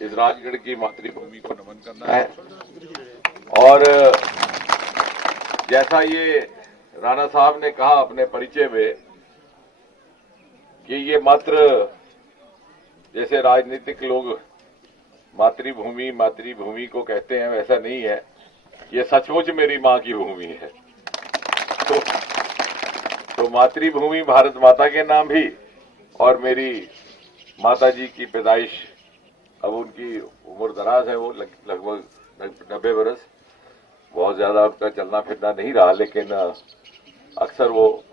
इस राजगढ़ की मातृभूमि को नमन करना है। और जैसा ये राणा साहब ने कहा अपने परिचय में कि ये मात्र जैसे राजनीतिक लोग मातृभूमि को कहते हैं, वैसा नहीं है। ये सचमुच मेरी मां की भूमि है। तो मातृभूमि भारत माता के नाम भी, और मेरी माता जी की पैदाइश, अब उनकी उम्र दराज है, वो लगभग 90 बरस, बहुत ज्यादा उनका चलना फिरना नहीं रहा, लेकिन अक्सर वो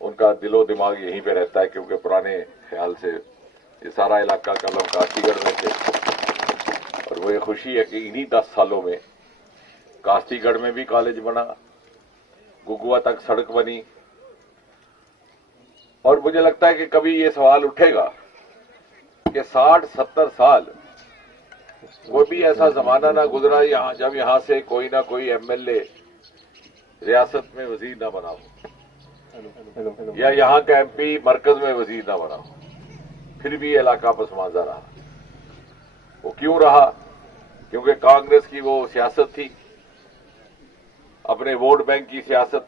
उनका दिलो दिमाग यहीं पे रहता है, क्योंकि पुराने ख्याल से ये सारा इलाका कल हम कास्तीगढ़ में थे। और वो ये खुशी है कि इन्हीं 10 सालों में कास्तीगढ़ में भी कॉलेज बना, गुगुआ तक सड़क बनी। और मुझे लगता है कि कभी ये सवाल उठेगा कि 60-70 साल वो भी ऐसा जमाना ना गुजरा जब यहां से कोई ना कोई एमएलए रियासत में वजीर ना बना हो, या यहां का एमपी मरकज में वजीर ना बना हो, फिर भी ये इलाका पसमानदा रहा। वो क्यों रहा? क्योंकि कांग्रेस की वो सियासत थी, अपने वोट बैंक की सियासत।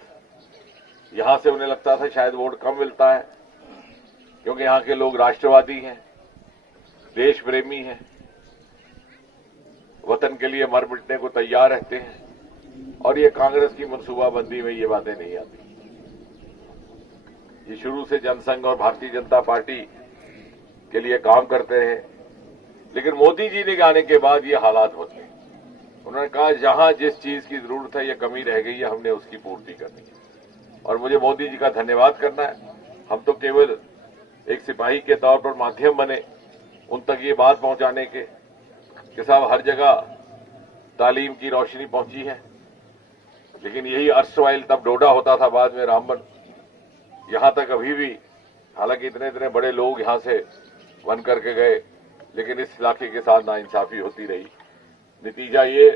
यहां से उन्हें लगता था शायद वोट कम मिलता है, क्योंकि यहां के लोग राष्ट्रवादी हैं, देश प्रेमी हैं, वतन के लिए मर मिटने को तैयार रहते हैं। और ये कांग्रेस की मनसूबाबंदी में ये बातें नहीं आती। ये शुरू से जनसंघ और भारतीय जनता पार्टी के लिए काम करते रहे, लेकिन मोदी जी ने आने के बाद ये हालात होते हैं। उन्होंने कहा जहां जिस चीज की जरूरत है, ये कमी रह गई है, हमने उसकी पूर्ति करनी है। और मुझे मोदी जी का धन्यवाद करना है। हम तो केवल एक सिपाही के तौर पर माध्यम बने उन तक ये बात पहुंचाने के कि साहब हर जगह तालीम की रोशनी पहुंची है। लेकिन यही अर्शवाइल तब डोडा होता था, बाद में रामबन, यहां तक अभी भी, हालांकि इतने इतने बड़े लोग यहां से बन करके गए, लेकिन इस इलाके के साथ नाइंसाफी होती रही। नतीजा ये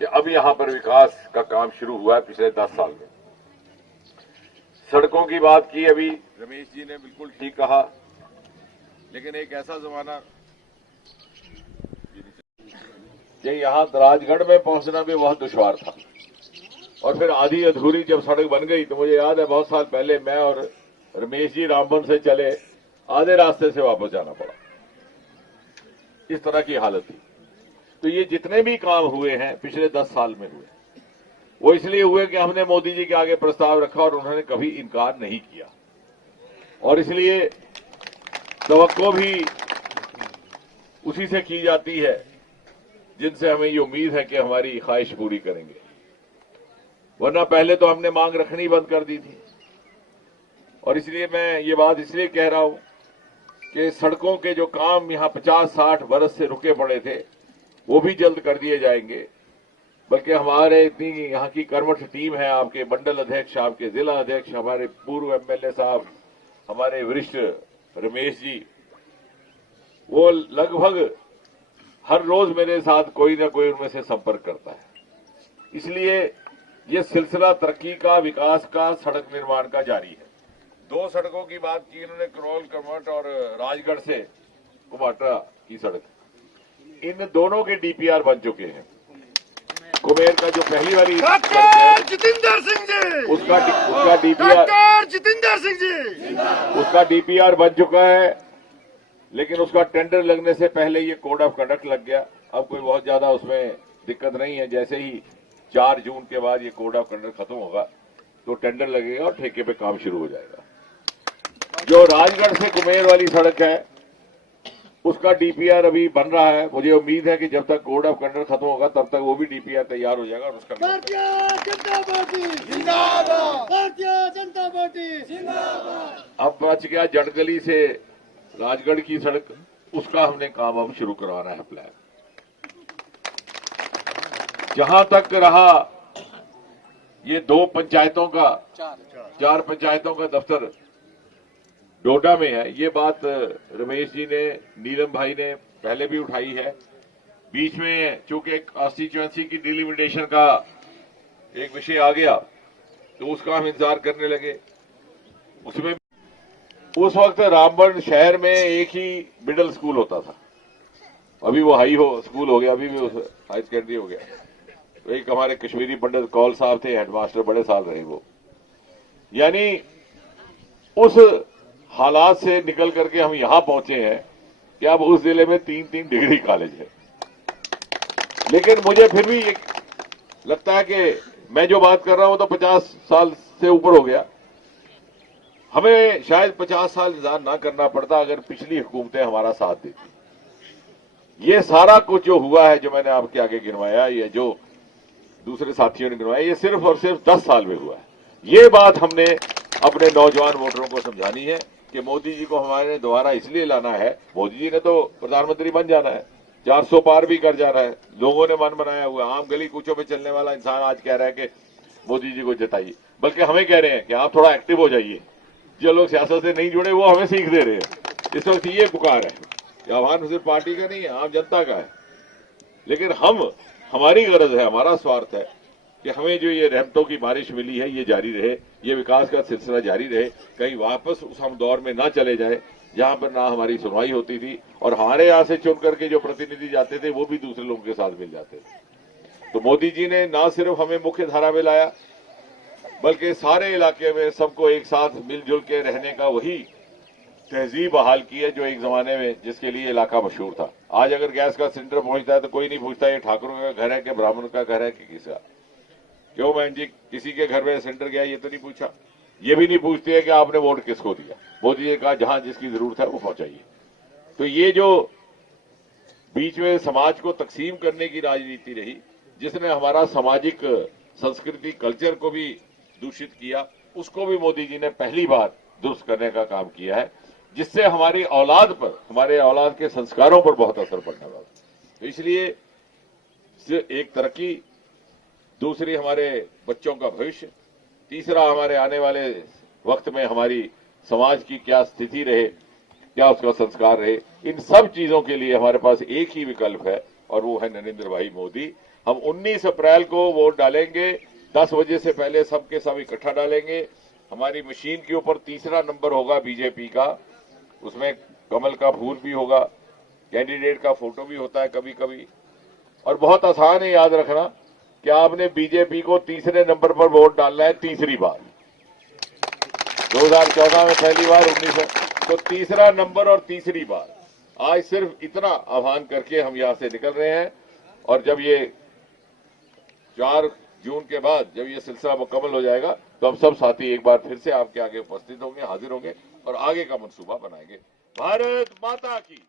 कि अब यहां पर विकास का काम शुरू हुआ है पिछले 10 साल में। सड़कों की बात की अभी रमेश जी ने, बिल्कुल ठीक कहा। लेकिन एक ऐसा जमाना कि यहां राजगढ़ में पहुंचना भी बहुत दुश्वार था, और फिर आधी अधूरी जब सड़क बन गई तो मुझे याद है बहुत साल पहले मैं और रमेश जी रामबन से चले, आधे रास्ते से वापस जाना पड़ा। इस तरह की हालत थी। तो ये जितने भी काम हुए हैं पिछले 10 साल में हुए, वो इसलिए हुए कि हमने मोदी जी के आगे प्रस्ताव रखा और उन्होंने कभी इनकार नहीं किया। और इसलिए तवक्को भी उसी से की जाती है जिनसे हमें ये उम्मीद है कि हमारी ख्वाहिश पूरी करेंगे। वरना पहले तो हमने मांग रखनी बंद कर दी थी। और इसलिए मैं ये बात इसलिए कह रहा हूं कि सड़कों के जो काम यहां 50-60 बरस से रुके पड़े थे, वो भी जल्द कर दिए जाएंगे। बल्कि हमारे इतनी यहां की कर्मठ टीम है, आपके मंडल अध्यक्ष, आपके जिला अध्यक्ष, हमारे पूर्व एमएलए साहब, हमारे वरिष्ठ रमेश जी, वो लगभग हर रोज मेरे साथ कोई ना कोई उनमें से संपर्क करता है। इसलिए ये सिलसिला तरक्की का, विकास का, सड़क निर्माण का जारी है। 2 सड़कों की बात की इन्होंने, करौल कमट और राजगढ़ से कुमाट्रा की सड़क। इन दोनों के डीपीआर बन चुके हैं। कुमेर का जो पहली वाली जितेंद्र सिंह जी, उसका डीपीआर बन चुका है, लेकिन उसका टेंडर लगने से पहले ये कोड ऑफ कंडक्ट लग गया। अब कोई बहुत ज्यादा उसमें दिक्कत नहीं है। जैसे ही 4 जून के बाद ये कोड ऑफ कंडक्ट खत्म होगा तो टेंडर लगेगा और ठेके पे काम शुरू हो जाएगा। जो राजगढ़ से कुमेर वाली सड़क है, उसका डीपीआर अभी बन रहा है। मुझे उम्मीद है कि जब तक कोड ऑफ कंडक्ट खत्म होगा तब तक वो भी डीपीआर तैयार हो जाएगा और उसका भारतीय जनता पार्टी जिंदाबाद, भारतीय जनता पार्टी जिंदाबाद। अब बच गया जटगली से राजगढ़ की सड़क, उसका हमने काम अब शुरू करवाना है प्लान। जहां तक रहा ये 2 पंचायतों का, 4 पंचायतों का दफ्तर डोडा में है, ये बात रमेश जी ने, नीलम भाई ने पहले भी उठाई है। बीच में चूंकि कॉन्स्टिट्यूएंसी की डिलिमिटेशन का एक विषय आ गया तो उसका हम इंतजार करने लगे। उसमें उस वक्त रामबन शहर में एक ही मिडिल स्कूल होता था, अभी वो हाई हो स्कूल हो गया, अभी भी हाई सेकेंडरी हो गया। तो एक हमारे कश्मीरी पंडित कौल साहब थे, हेडमास्टर, बड़े साल रहे वो। यानी उस हालात से निकल करके हम यहां पहुंचे हैं कि अब उस जिले में 3-3 डिग्री कॉलेज है। लेकिन मुझे फिर भी ये लगता है कि मैं जो बात कर रहा हूं तो 50 साल से ऊपर हो गया। हमें शायद 50 साल इंतजार ना करना पड़ता अगर पिछली हुकूमतें हमारा साथ देती। ये सारा कुछ जो हुआ है, जो मैंने आपके आगे गिनवाया, ये जो दूसरे साथियों ने गिनवाया, ये सिर्फ और सिर्फ 10 साल में हुआ है। ये बात हमने अपने नौजवान वोटरों को समझानी है कि मोदी जी को हमारे दोबारा इसलिए लाना है। मोदी जी ने तो प्रधानमंत्री बन जाना है, 400 पार भी कर जाना है। लोगों ने मन बनाया हुआ, आम गली कूचों में चलने वाला इंसान आज कह रहा है कि मोदी जी को जिताइए, बल्कि हमें कह रहे हैं कि आप थोड़ा एक्टिव हो जाइए। जो लोग सियासत से नहीं जुड़े वो हमें सीख दे रहे हैं। इस वक्त ये पुकार है कि आह्वान सिर्फ पार्टी का नहीं है, आम जनता का है। लेकिन हमारी गरज है, हमारा स्वार्थ है कि हमें जो ये रहमतों की बारिश मिली है ये जारी रहे, ये विकास का सिलसिला जारी रहे, कहीं वापस उस हम दौर में ना चले जाए जहां पर ना हमारी सुनवाई होती थी और हमारे यहां से चुन करके जो प्रतिनिधि जाते थे वो भी दूसरे लोगों के साथ मिल जाते थे। तो मोदी जी ने ना सिर्फ हमें मुख्य धारा में लाया, बल्कि सारे इलाके में सबको एक साथ मिलजुल के रहने का वही तहजीब बहाल की है जो एक जमाने में जिसके लिए इलाका मशहूर था। आज अगर गैस का सिलेंडर पहुंचता है तो कोई नहीं पूछता ये ठाकुरों का घर है कि ब्राह्मण का घर है कि किसका। क्यों बहन जी, किसी के घर में सिलेंडर गया ये तो नहीं पूछा। ये भी नहीं पूछते है कि आपने वोट किसको दिया। मोदी जी ने कहा जहां जिसकी जरूरत है वो पहुंचाइए। तो ये जो बीच में समाज को तकसीम करने की राजनीति रही, जिसने हमारा सामाजिक संस्कृति कल्चर को भी दूषित किया, उसको भी मोदी जी ने पहली बार दुरुस्त करने का काम किया है, जिससे हमारी औलाद पर, हमारे औलाद के संस्कारों पर बहुत असर पड़ने वाला। तो इसलिए एक तरक्की, दूसरी हमारे बच्चों का भविष्य, तीसरा हमारे आने वाले वक्त में हमारी समाज की क्या स्थिति रहे, क्या उसका संस्कार रहे। इन सब चीजों के लिए हमारे पास एक ही विकल्प है और वो है नरेंद्र भाई मोदी। हम 19 अप्रैल को वोट डालेंगे, 10 बजे से पहले सबके सब इकट्ठा डालेंगे। हमारी मशीन के ऊपर तीसरा नंबर होगा बीजेपी का, उसमें कमल का फूल भी होगा, कैंडिडेट का फोटो भी होता है कभी कभी। और बहुत आसान है याद रखना कि आपने बीजेपी को तीसरे नंबर पर वोट डालना है तीसरी बार। 2014 में पहली बार, 19 में, तो तीसरा नंबर और तीसरी बार। आज सिर्फ इतना आह्वान करके हम यहां से निकल रहे हैं और जब ये 4 जून के बाद जब ये सिलसिला मुकम्मल हो जाएगा तो हम सब साथी एक बार फिर से आपके आगे उपस्थित होंगे, हाजिर होंगे और आगे का मंसूबा बनाएंगे। भारत माता की।